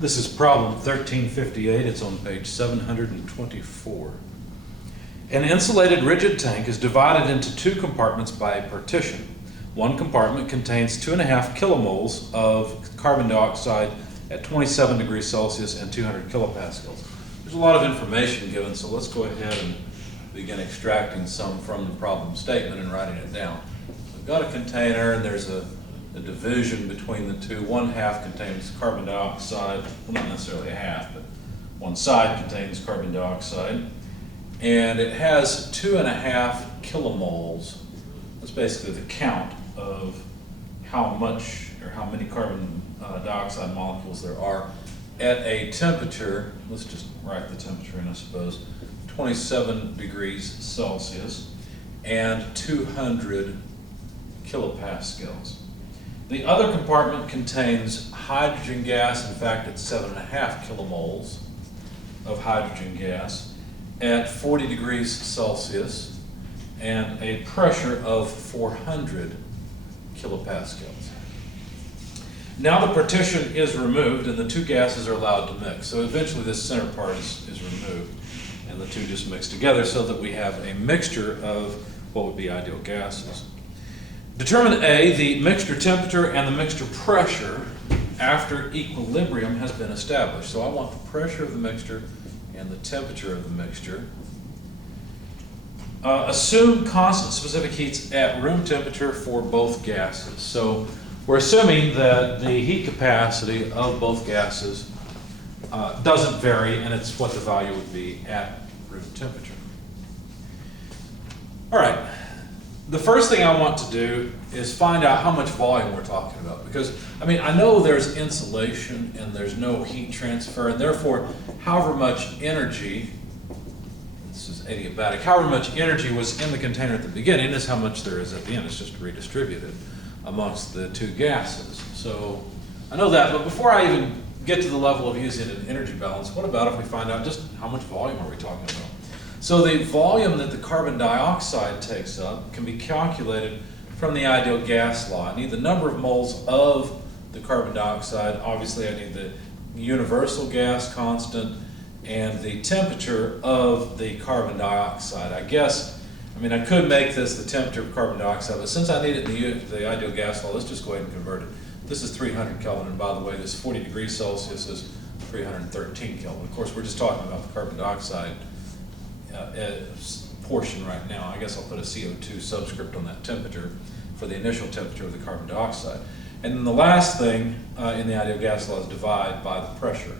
This is problem 1358. It's on page 724. An insulated rigid tank is divided into two compartments by a partition. One compartment contains 2.5 kilomoles of carbon dioxide at 27 degrees Celsius and 200 kilopascals. There's a lot of information given, so let's go ahead and begin extracting some from the problem statement and writing it down. We've got a container, and there's a division between the two. One half contains carbon dioxide, well, not necessarily a half, but one side contains carbon dioxide, and it has 2.5 kilomoles. That's basically the count of how much or how many carbon dioxide molecules there are at a temperature. Let's just write the temperature in, I suppose, 27 degrees Celsius and 200 kilopascals. The other compartment contains hydrogen gas. In fact, it's 7.5 kilomoles of hydrogen gas at 40 degrees Celsius and a pressure of 400 kilopascals. Now the partition is removed and the two gases are allowed to mix. So eventually this center part is removed and the two just mix together so that we have a mixture of what would be ideal gases. Determine A, the mixture temperature and the mixture pressure after equilibrium has been established. So I want the pressure of the mixture and the temperature of the mixture. Assume constant specific heats at room temperature for both gases. So we're assuming that the heat capacity of both gases doesn't vary, and it's what the value would be at room temperature. All right. The first thing I want to do is find out how much volume we're talking about, because I know there's insulation and there's no heat transfer, and therefore however much energy, this is adiabatic, however much energy was in the container at the beginning is how much there is at the end. It's just redistributed amongst the two gases. So I know that, but before I even get to the level of using an energy balance, what about if we find out just how much volume are we talking about? So the volume that the carbon dioxide takes up can be calculated from the ideal gas law. I need the number of moles of the carbon dioxide. Obviously, I need the universal gas constant and the temperature of the carbon dioxide. I could make this the temperature of carbon dioxide, but since I need it in the ideal gas law, let's just go ahead and convert it. This is 300 Kelvin, and by the way, this 40 degrees Celsius is 313 Kelvin. Of course, we're just talking about the carbon dioxide portion right now. I guess I'll put a CO2 subscript on that temperature for the initial temperature of the carbon dioxide. And then the last thing in the ideal gas law is divide by the pressure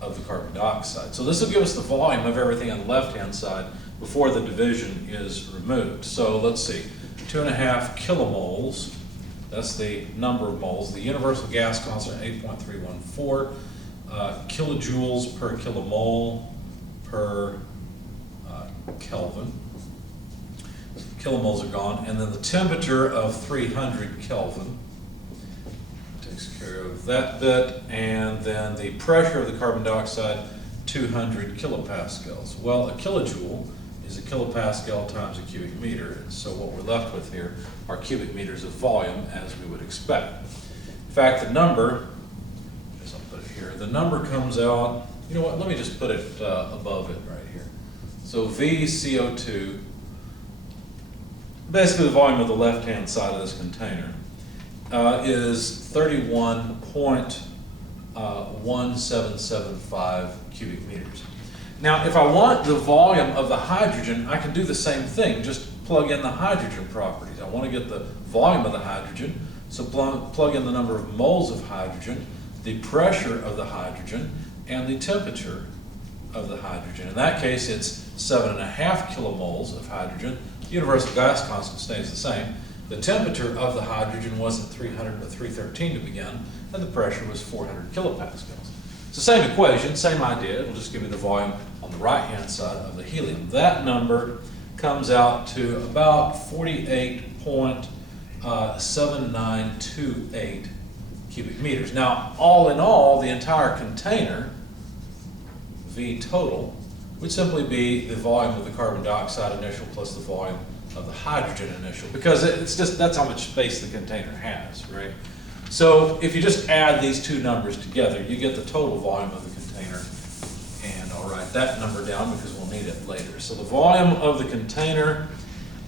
of the carbon dioxide. So this will give us the volume of everything on the left-hand side before the division is removed. So let's see, 2.5 kilomoles, that's the number of moles. The universal gas constant, 8.314 kilojoules per kilomole per Kelvin. Kilomoles are gone, and then the temperature of 300 Kelvin takes care of that bit, and then the pressure of the carbon dioxide, 200 kilopascals. Well, a kilojoule is a kilopascal times a cubic meter, so what we're left with here are cubic meters of volume, as we would expect. In fact, the number, I guess I'll put it here, the number comes out, you know what, let me just put it above it right here. So VCO2, basically the volume of the left-hand side of this container, is 31.1775 cubic meters. Now, if I want the volume of the hydrogen, I can do the same thing, just plug in the hydrogen properties. I want to get the volume of the hydrogen, so plug in the number of moles of hydrogen, the pressure of the hydrogen, and the temperature of the hydrogen. In that case, it's 7.5 kilomoles of hydrogen. The universal gas constant stays the same. The temperature of the hydrogen wasn't 300 but 313 to begin, and the pressure was 400 kilopascals. It's the same equation, same idea. It'll just give me the volume on the right-hand side of the helium. That number comes out to about 48.7928 cubic meters. Now, all in all, the entire container, V total, would simply be the volume of the carbon dioxide initial plus the volume of the hydrogen initial, because it's just, that's how much space the container has, right? So if you just add these two numbers together, you get the total volume of the container. And I'll write that number down because we'll need it later. So the volume of the container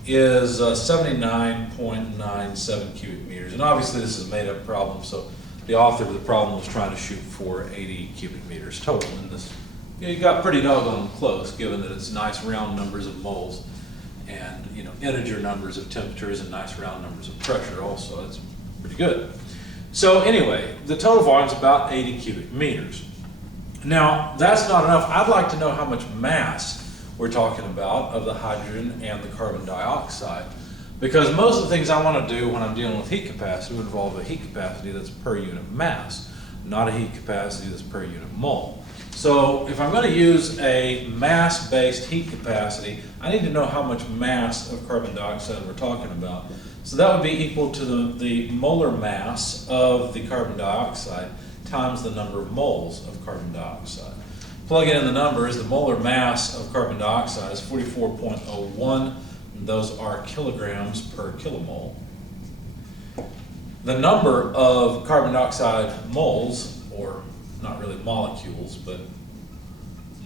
is 79.97 cubic meters. And obviously this is a made-up problem, so the author of the problem was trying to shoot for 80 cubic meters total in this. You got pretty doggone close, given that it's nice round numbers of moles and integer numbers of temperatures and nice round numbers of pressure also. It's pretty good. So anyway, the total volume is about 80 cubic meters. Now, that's not enough. I'd like to know how much mass we're talking about of the hydrogen and the carbon dioxide, because most of the things I want to do when I'm dealing with heat capacity would involve a heat capacity that's per unit mass, not a heat capacity that's per unit mole. So if I'm going to use a mass-based heat capacity, I need to know how much mass of carbon dioxide we're talking about. So that would be equal to the molar mass of the carbon dioxide times the number of moles of carbon dioxide. Plugging in the numbers, the molar mass of carbon dioxide is 44.01, and those are kilograms per kilomole. The number of carbon dioxide moles, or not really molecules, but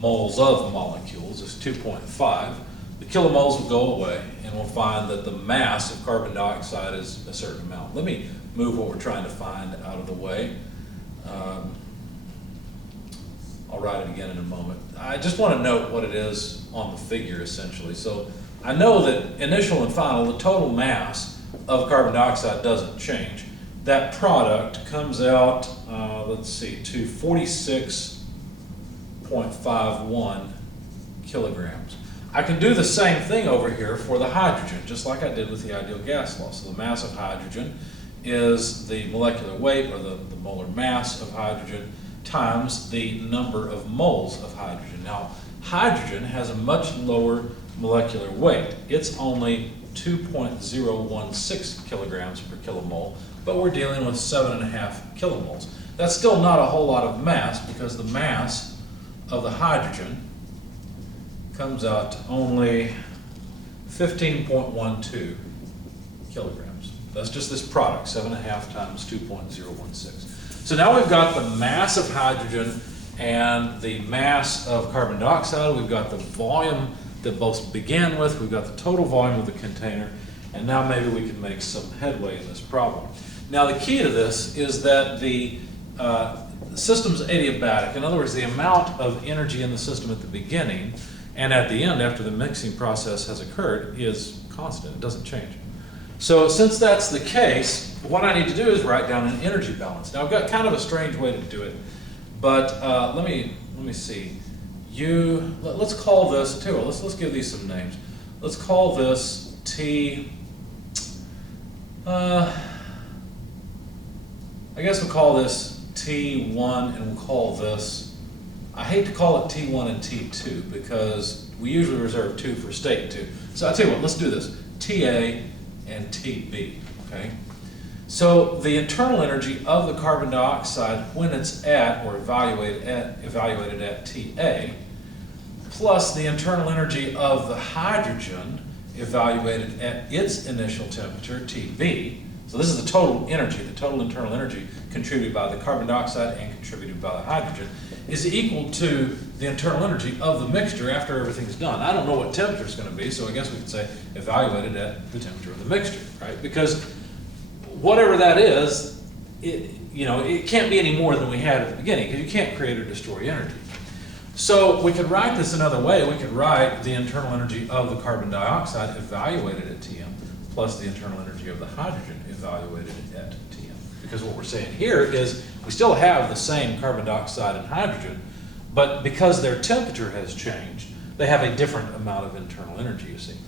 moles of molecules, is 2.5. The kilomoles will go away, and we'll find that the mass of carbon dioxide is a certain amount. Let me move what we're trying to find out of the way. I'll write it again in a moment. I just want to note what it is on the figure, essentially. So I know that initial and final, the total mass of carbon dioxide doesn't change. That product comes out, let's see, to 46.51 kilograms. I can do the same thing over here for the hydrogen, just like I did with the ideal gas law. So the mass of hydrogen is the molecular weight, or the molar mass of hydrogen, times the number of moles of hydrogen. Now, hydrogen has a much lower molecular weight. It's only 2.016 kilograms per kilomole, but we're dealing with 7.5 kilomoles. That's still not a whole lot of mass, because the mass of the hydrogen comes out to only 15.12 kilograms. That's just this product, 7.5 times 2.016. So now we've got the mass of hydrogen and the mass of carbon dioxide. We've got the volume that both began with. We've got the total volume of the container. And now maybe we can make some headway in this problem. Now the key to this is that the system's adiabatic. In other words, the amount of energy in the system at the beginning and at the end, after the mixing process has occurred, is constant. It doesn't change. So since that's the case, what I need to do is write down an energy balance. Now I've got kind of a strange way to do it, but let me see. Let's call this too. Let's give these some names. Let's call this T. I guess we'll call this T1, and we'll call this. I hate to call it T1 and T2 because we usually reserve 2 for state 2. So I'll tell you what. Let's do this. TA and TB. Okay. So the internal energy of the carbon dioxide when it's at, or evaluated at TA, plus the internal energy of the hydrogen evaluated at its initial temperature, TB. So this is the total energy, the total internal energy contributed by the carbon dioxide and contributed by the hydrogen, is equal to the internal energy of the mixture after everything's done. I don't know what temperature it's going to be, so I guess we could say evaluated at the temperature of the mixture, right? Because whatever that is, it can't be any more than we had at the beginning, because you can't create or destroy energy. So we could write this another way. We could write the internal energy of the carbon dioxide evaluated at Tm plus the internal energy of the hydrogen evaluated at Tm. Because what we're saying here is we still have the same carbon dioxide and hydrogen, but because their temperature has changed, they have a different amount of internal energy, you see.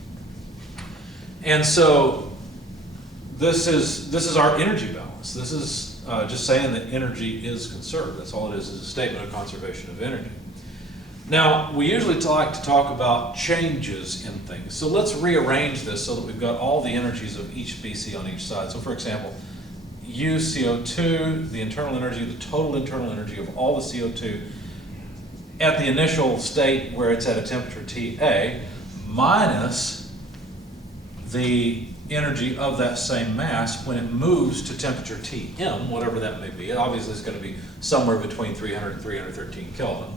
And so this is our energy balance. This is just saying that energy is conserved. That's all it is a statement of conservation of energy. Now, we usually like to talk about changes in things. So let's rearrange this so that we've got all the energies of each species on each side. So for example, UCO2, the internal energy, the total internal energy of all the CO2 at the initial state where it's at a temperature TA, minus the energy of that same mass when it moves to temperature Tm, whatever that may be. It obviously is going to be somewhere between 300 and 313 Kelvin.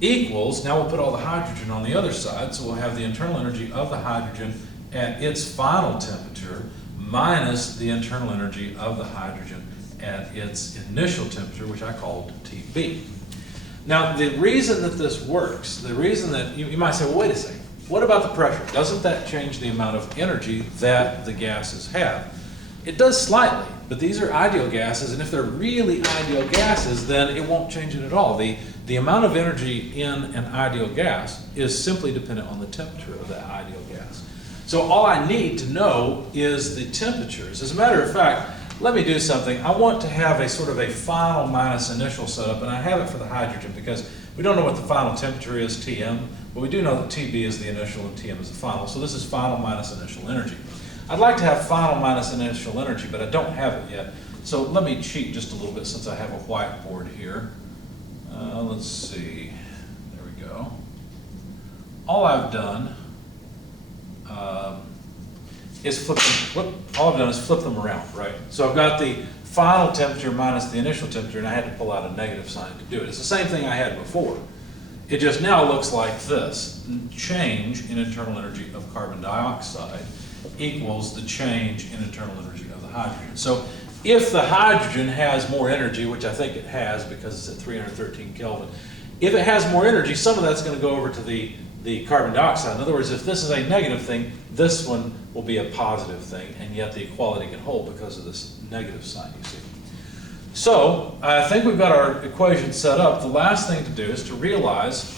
Equals, now we'll put all the hydrogen on the other side, so we'll have the internal energy of the hydrogen at its final temperature minus the internal energy of the hydrogen at its initial temperature, which I called Tb. Now, the reason that this works, the reason that you might say, well, wait a second, what about the pressure? Doesn't that change the amount of energy that the gases have? It does slightly, but these are ideal gases, and if they're really ideal gases, then it won't change it at all. The amount of energy in an ideal gas is simply dependent on the temperature of that ideal gas. So all I need to know is the temperatures. As a matter of fact, let me do something. I want to have a sort of a final minus initial setup, and I have it for the hydrogen because we don't know what the final temperature is, Tm, but we do know that Tb is the initial and Tm is the final. So this is final minus initial energy. I'd like to have final minus initial energy, but I don't have it yet. So let me cheat just a little bit since I have a whiteboard here. Let's see. There we go. All I've done is flip them around, right? So I've got the final temperature minus the initial temperature, and I had to pull out a negative sign to do it. It's the same thing I had before. It just now looks like this. Change in internal energy of carbon dioxide equals the change in internal energy of the hydrogen. So if the hydrogen has more energy, which I think it has because it's at 313 Kelvin, if it has more energy, some of that's going to go over to the carbon dioxide. In other words, if this is a negative thing, this one will be a positive thing, and yet the equality can hold because of this negative sign, you see. So I think we've got our equation set up. The last thing to do is to realize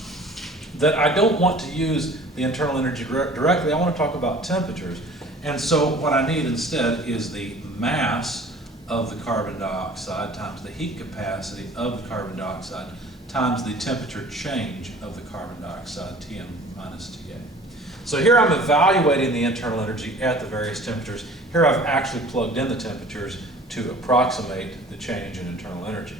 that I don't want to use the internal energy directly. I want to talk about temperatures. And so what I need instead is the mass of the carbon dioxide times the heat capacity of the carbon dioxide times the temperature change of the carbon dioxide, Tm minus Ta. So here I'm evaluating the internal energy at the various temperatures. Here I've actually plugged in the temperatures to approximate the change in internal energy.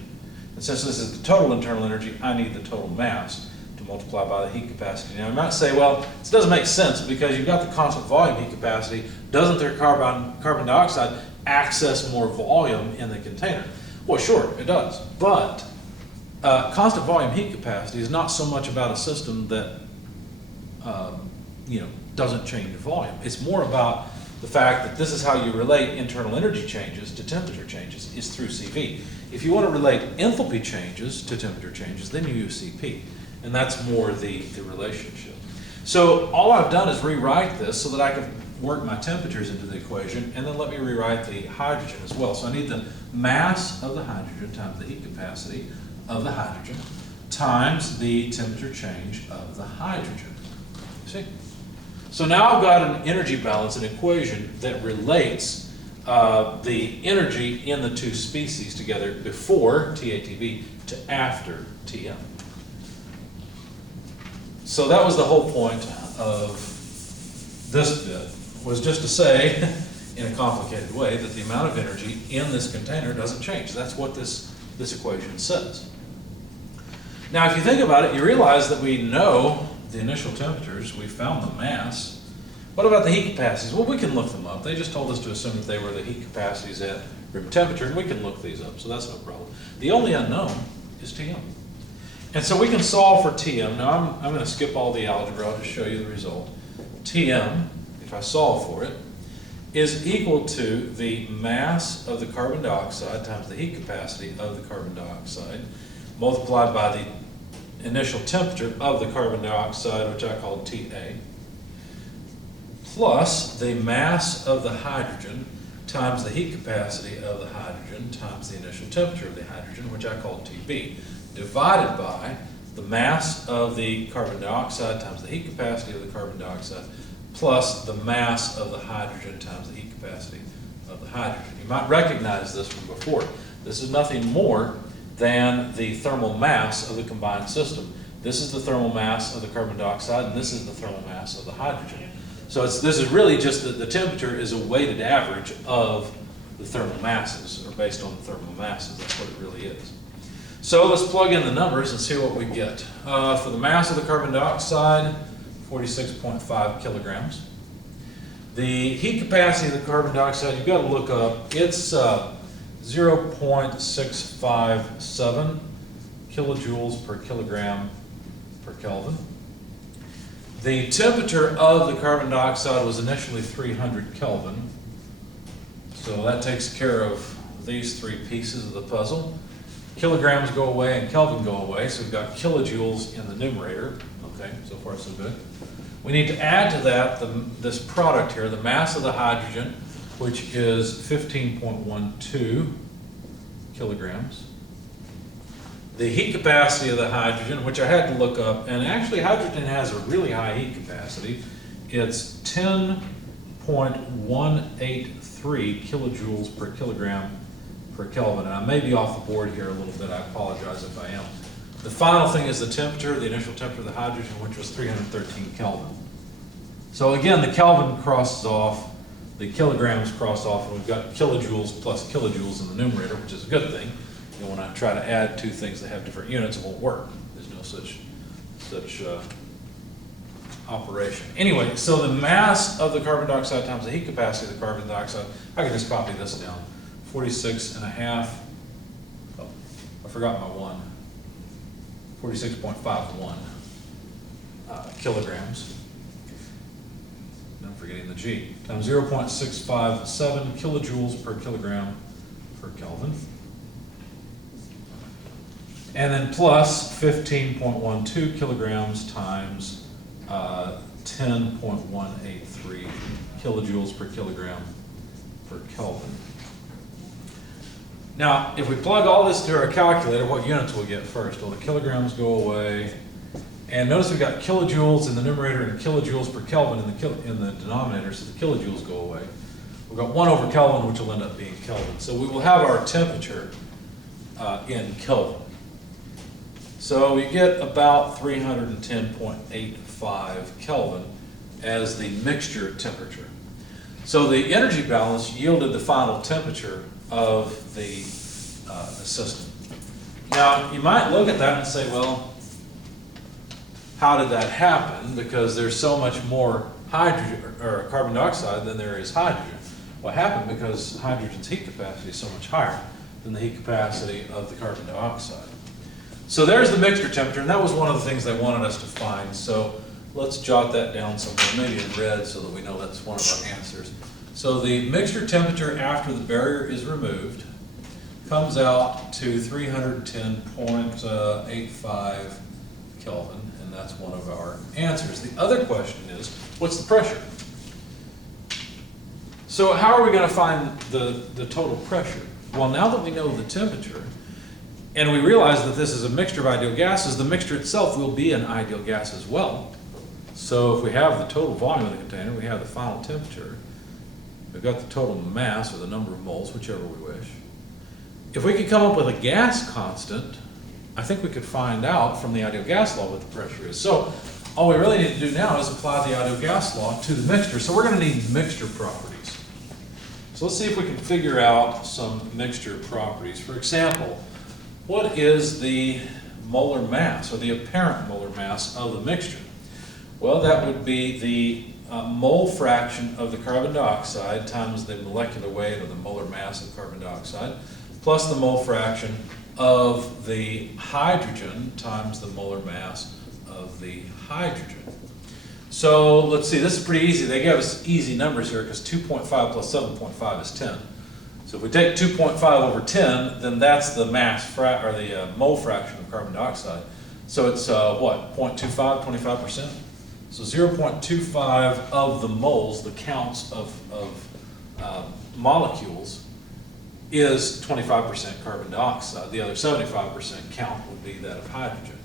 And since this is the total internal energy, I need the total mass to multiply by the heat capacity. Now you might say, well, this doesn't make sense because you've got the constant volume heat capacity. Doesn't their carbon dioxide access more volume in the container? Well, sure, it does. But constant volume heat capacity is not so much about a system that doesn't change volume. It's more about the fact that this is how you relate internal energy changes to temperature changes, is through CV. If you want to relate enthalpy changes to temperature changes, then you use CP, and that's more the relationship. So all I've done is rewrite this so that I can work my temperatures into the equation, and then let me rewrite the hydrogen as well. So I need the mass of the hydrogen times the heat capacity of the hydrogen times the temperature change of the hydrogen. See? So now I've got an energy balance, an equation that relates the energy in the two species together before TATB to after TM. So that was the whole point of this bit, was just to say in a complicated way that the amount of energy in this container doesn't change. That's what this equation says. Now if you think about it, you realize that we know the initial temperatures, we found the mass. What about the heat capacities? Well, we can look them up. They just told us to assume that they were the heat capacities at room temperature, and we can look these up, so that's no problem. The only unknown is Tm. And so we can solve for Tm. Now I'm going to skip all the algebra, I'll just show you the result. Tm, if I solve for it, is equal to the mass of the carbon dioxide times the heat capacity of the carbon dioxide multiplied by the initial temperature of the carbon dioxide, which I called Ta, plus the mass of the hydrogen times the heat capacity of the hydrogen times the initial temperature of the hydrogen, which I called Tb, divided by the mass of the carbon dioxide times the heat capacity of the carbon dioxide plus the mass of the hydrogen times the heat capacity of the hydrogen. You might recognize this from before. This is nothing more than the thermal mass of the combined system. This is the thermal mass of the carbon dioxide, and this is the thermal mass of the hydrogen. So this is really just the temperature is a weighted average of the thermal masses, or based on the thermal masses. That's what it really is. So let's plug in the numbers and see what we get. For the mass of the carbon dioxide, 46.5 kilograms. The heat capacity of the carbon dioxide, you've got to look up, it's 0.657 kilojoules per kilogram per Kelvin. The temperature of the carbon dioxide was initially 300 Kelvin. So that takes care of these three pieces of the puzzle. Kilograms go away and Kelvin go away, so we've got kilojoules in the numerator. Okay, so far so good. We need to add to that this product here, the mass of the hydrogen, which is 15.12 kilograms. The heat capacity of the hydrogen, which I had to look up, and actually hydrogen has a really high heat capacity. It's 10.183 kilojoules per kilogram per Kelvin. And I may be off the board here a little bit, I apologize if I am. The final thing is the temperature, the initial temperature of the hydrogen, which was 313 Kelvin. So again, the Kelvin crosses off, the kilograms cross off, and we've got kilojoules plus kilojoules in the numerator, which is a good thing. You know, when I try to add two things that have different units, it won't work. There's no such operation. Anyway, so the mass of the carbon dioxide times the heat capacity of the carbon dioxide, I can just copy this down. 46.5, oh, I forgot my one. 46.51 kilograms. I'm forgetting the G. Times 0.657 kilojoules per kilogram per Kelvin. And then plus 15.12 kilograms times 10.183 kilojoules per kilogram per Kelvin. Now, if we plug all this to our calculator, what units will we get first? Well, the kilograms go away. And notice we've got kilojoules in the numerator and kilojoules per Kelvin in the denominator, so the kilojoules go away. We've got 1 over Kelvin, which will end up being Kelvin. So we will have our temperature in Kelvin. So we get about 310.85 Kelvin as the mixture temperature. So the energy balance yielded the final temperature of the system. Now, you might look at that and say, well, how did that happen? Because there's so much more hydrogen or carbon dioxide than there is hydrogen. What happened because hydrogen's heat capacity is so much higher than the heat capacity of the carbon dioxide. So there's the mixture temperature, and that was one of the things they wanted us to find. So let's jot that down somewhere, maybe in red, so that we know that's one of our answers. So the mixture temperature after the barrier is removed comes out to 310.85 Kelvin, and that's one of our answers. The other question is, what's the pressure? So how are we going to find the total pressure? Well, now that we know the temperature, and we realize that this is a mixture of ideal gases, the mixture itself will be an ideal gas as well. So if we have the total volume of the container, we have the final temperature, we've got the total mass, or the number of moles, whichever we wish. If we could come up with a gas constant, I think we could find out from the ideal gas law what the pressure is. So all we really need to do now is apply the ideal gas law to the mixture. So we're going to need mixture properties. So let's see if we can figure out some mixture properties. For example, what is the molar mass, or the apparent molar mass of the mixture? Well, that would be the mole fraction of the carbon dioxide times the molecular weight, or the molar mass of carbon dioxide, plus the mole fraction of the hydrogen times the molar mass of the hydrogen. So let's see, this is pretty easy. They gave us easy numbers here because 2.5 plus 7.5 is 10. So if we take 2.5 over 10, then that's the mass or the mole fraction of carbon dioxide. So it's what, 0.25, 25%? So 0.25 of the moles, the counts of molecules, is 25% carbon dioxide. The other 75% count would be that of hydrogen.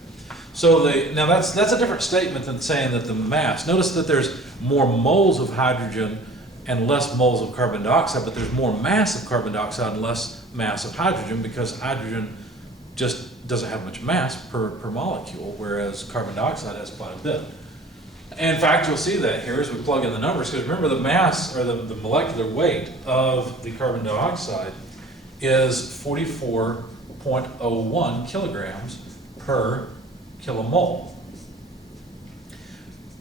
So now that's a different statement than saying that the mass. Notice that there's more moles of hydrogen and less moles of carbon dioxide, but there's more mass of carbon dioxide and less mass of hydrogen, because hydrogen just doesn't have much mass per molecule, whereas carbon dioxide has quite a bit. In fact, you'll see that here as we plug in the numbers, because remember the mass, or the molecular weight of the carbon dioxide is 44.01 kilograms per kilomole.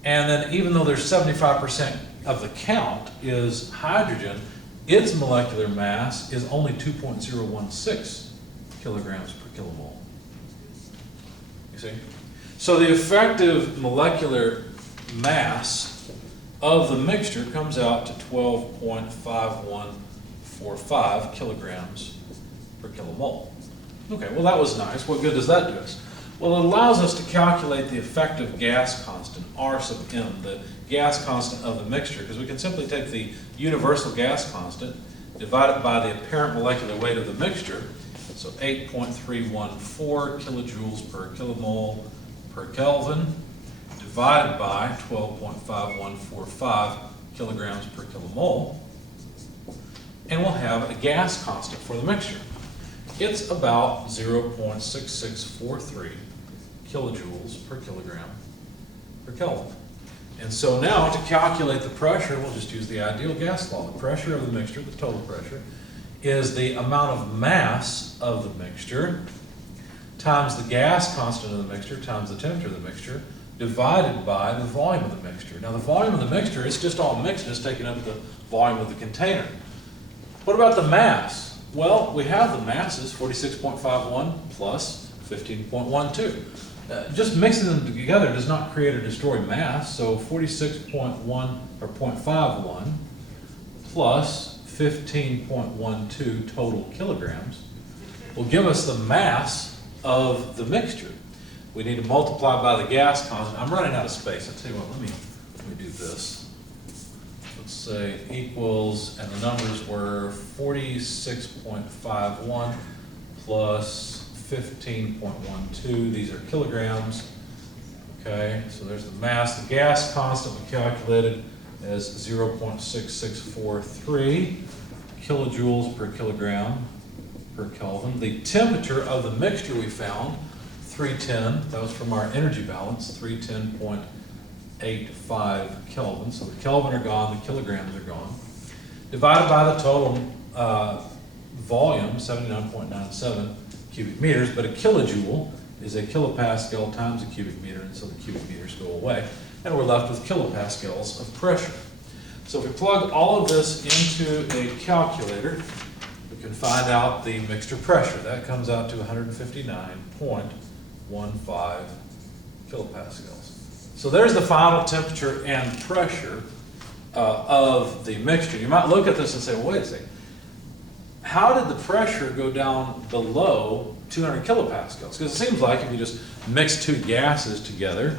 And then even though there's 75% of the count is hydrogen. Its molecular mass is only 2.016 kilograms per kilomole. You see? So the effective molecular mass of the mixture comes out to 12.5145 kilograms per kilomole. Okay, well that was nice. What good does that do us? Well, it allows us to calculate the effective gas constant, R sub m, the gas constant of the mixture, because we can simply take the universal gas constant, divide it by the apparent molecular weight of the mixture, so 8.314 kilojoules per kilomole per Kelvin, divided by 12.5145 kilograms per kilomole, and we'll have a gas constant for the mixture. It's about 0.6643 kilojoules per kilogram per Kelvin. And so now to calculate the pressure, we'll just use the ideal gas law. The pressure of the mixture, the total pressure, is the amount of mass of the mixture times the gas constant of the mixture times the temperature of the mixture divided by the volume of the mixture. Now the volume of the mixture is just all mixed, it's taking up the volume of the container. What about the mass? Well, we have the masses, 46.51 plus 15.12. Just mixing them together does not create or destroy mass, so 46.1 or 0.51 plus 15.12 total kilograms will give us the mass of the mixture. We need to multiply by the gas constant. I'm running out of space. I'll tell you what, let me do this. Let's say equals, and the numbers were 46.51 plus 15.12. These are kilograms. Okay, so there's the mass. The gas constant we calculated as 0.6643 kilojoules per kilogram per Kelvin. The temperature of the mixture we found, 310, that was from our energy balance, 310.85 Kelvin. So the Kelvin are gone, the kilograms are gone. Divided by the total volume, 79.97 cubic meters, but a kilojoule is a kilopascal times a cubic meter, and so the cubic meters go away, and we're left with kilopascals of pressure. So if we plug all of this into a calculator, we can find out the mixture pressure. That comes out to 159.15 kilopascals. So there's the final temperature and pressure of the mixture. You might look at this and say, well, wait a second. How did the pressure go down below 200 kilopascals? Because it seems like if you just mix two gases together,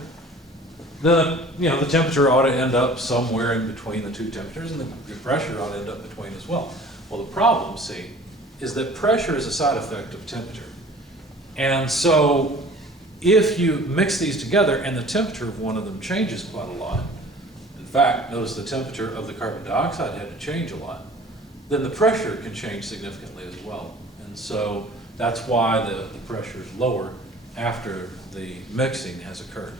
the temperature ought to end up somewhere in between the two temperatures, and the pressure ought to end up between as well. Well, the problem, see, is that pressure is a side effect of temperature. And so if you mix these together and the temperature of one of them changes quite a lot, in fact, notice the temperature of the carbon dioxide had to change a lot, then the pressure can change significantly as well. And so that's why the pressure is lower after the mixing has occurred.